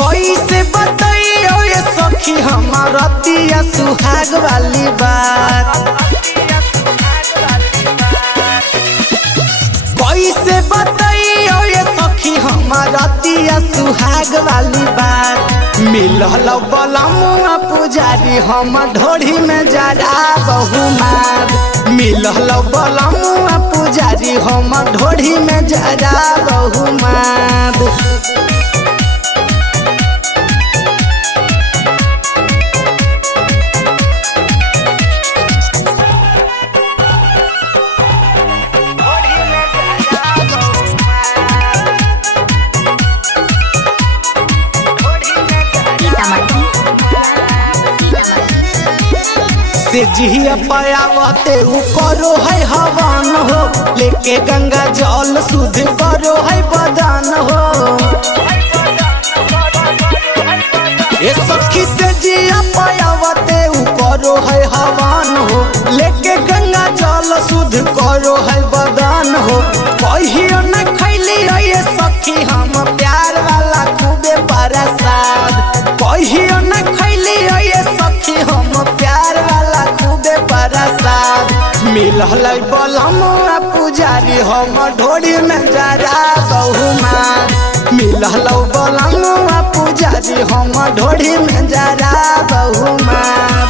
कैसे बताइयो ये सखी हमारा दिया सुहाग वाली बात। कैसे बताइयो ये सखी हमारा दिया सुहाग वाली बात। मिलल बलमुआ पुजारी हम ढोरी में जरा बहुमार। मिलल बलमुआ पुजारी हम ढोरी में जरा बहुमार। से जिया पायावते करो है हवन हो। लेके गंगा जल शुद्ध करो है बदन हो। ये सखी से जिया पायावते करो है हवन हो। लेके गंगा जल शुद्ध करो है बदन हो। कहियो न खैली ये सखी हम प्यार वाला खूबे प्रसाद। कहियो न खैली ये सखी हम प्यार वाला खूबे प्रसाद। मिलल बलमुआ पुजारी हम ढोरी में जरा बहुमार। मिलल बलमुआ पुजारी हम ढोरी में जरा बहुमार।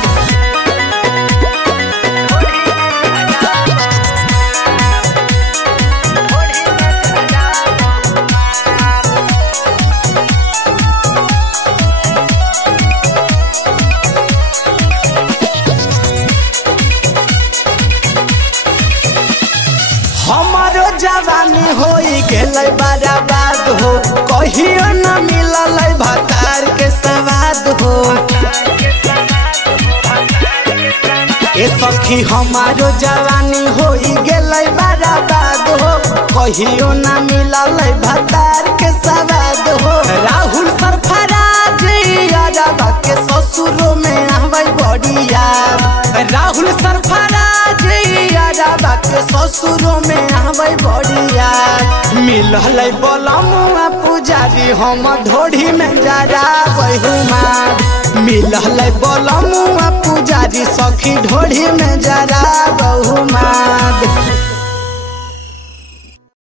हमारो जवानी हो गेलै बर्बाद हो। कहियो न मिलल भतार के सवाद हो। ए सखी हमारो जवानी हो गेलै बर्बाद हो। कहियो न मिलल भतार के सवाद हो। राहुल सरफराज यादव के ससुरो में आवे बड़ी याद। राहुल सरफराज यादव के ससुरो में आवे बड़ी याद। मिलल बलमुआ पुजारी हम ढोरी में जरा बहुमार। मिलल बलमुआ पुजारी सखी ढोरी में जरा बहुमार।